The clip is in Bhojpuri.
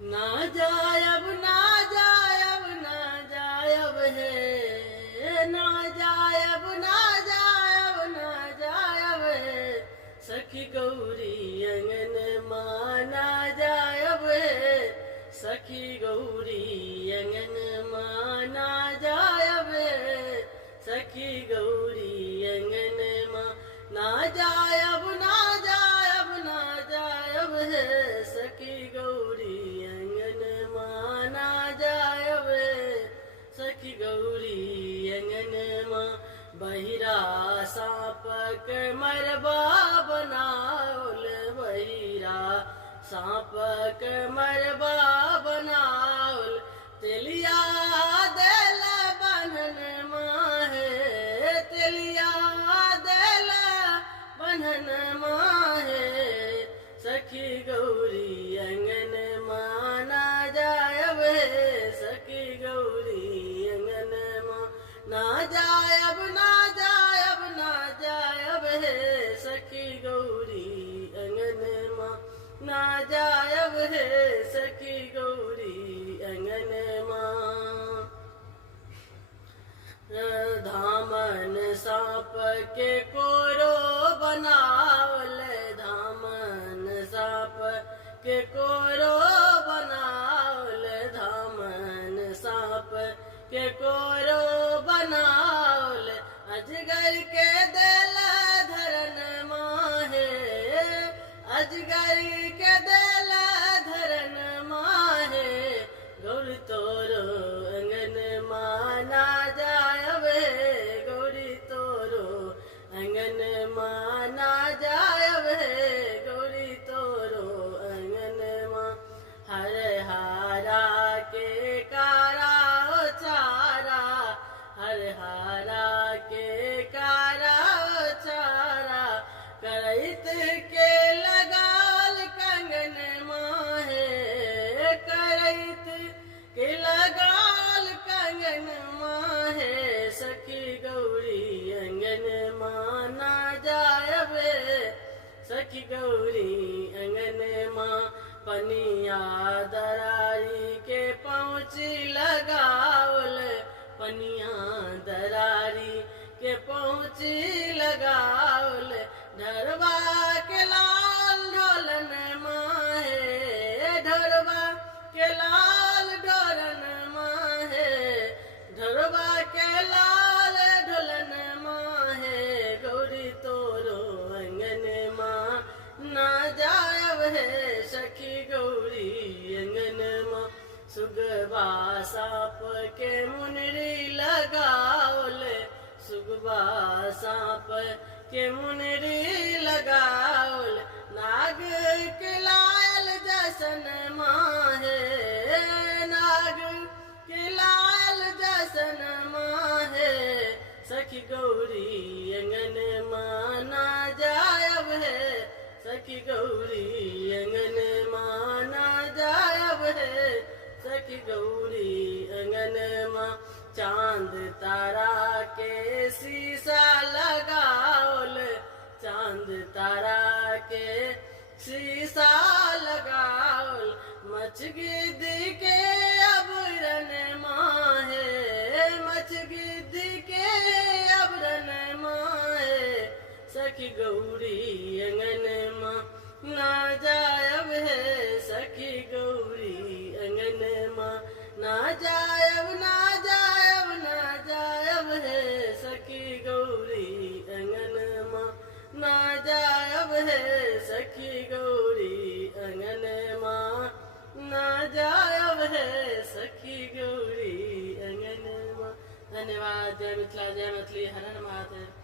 ना जायब ना जायब ना जायब है, ना जायब ना जायब ना जायब है, सखी गौरी अंगन माँ ना जायब है, सखी गौरी अंगन माँ ना जायब है, सखी गौरी अंगन माँ ना जायब ना जायब ना जायब है, सखी गौरी अंगन माँ ना जायब है, सखी गौरी अंगन माँ बहिरा सांप के मरबा बनाओल, बहिरा सांप के मरबा बनाओल, तेलिया देल बन्हन माँ है, तेलिया देल बन्हन माँ है, सखी गौरी अंगन माँ ना जायब है, सखी गौरी अंगन माँ ना जायब ना जायब ना जायब है, सखी गौरी अंगन माँ ना जायब है, सखी गौरी अंगन माँ। धामन सांप के कोरो बनावल, धामन सांप के कोरो बनावल, धामन सांप के कोरो बनावल, अजगर के दिल धरन माँ है, अजगर के दिल धरन माँ है, गौरी तोरो अंगन माँ ना जायब है, गौरी तोरो अंगन माँ ना जायब है, गौरी तोरो अंगन माँ। हर हारा के कारा चारा, हर हारा के कारा चारा, करैत के लगाल कंगन माँ है, करैत के लगाल कंगन माँ है, सखी गौरी अंगन माँ ना जायब है, सखी गौरी अंगन माँ। पनिया दरारी के पहुँची लगावल, पनिया दरारी के पहुँची लगावल, ढरवा के लाल ढोलन माँ है, ढरवा के लाल ढोलन माँ है, ढरवा के लाल ढोलन माँ है, गौरी तोरो अंगन माँ ना जायब है, सखी गौरी अंगन माँ। सुगबा सांप के मुनरी लगावल, सुगबा सांप के मुनरी लगावल, नाग के लाल जसन माँ है, नाग के लाल जसन माँ है, सखी गौरी अंगन माँ ना जायब है, सखी गौरी अंगन माँ ना जायब है, सखी गौरी अंगन माँ। चांद तारा के शीशा लगावल, चांद तारा के शीशा लगावल, मछ गिद्ध के अबरन माँ है, मछ गिद्ध के अबरन माँ है, सखी गौरी अंगन माँ ना जायब है, सखी गौरी अंगन माँ ना जायब ना जायब ना जायब है, सखी गौरी अंगन माँ ना जायब है, सखी गौरी अंगन माँ ना जायब है, सखी गौरी अंगन माँ। धन्यवाद। जय मिथिला, जय मैथिली, हर हर महादेव।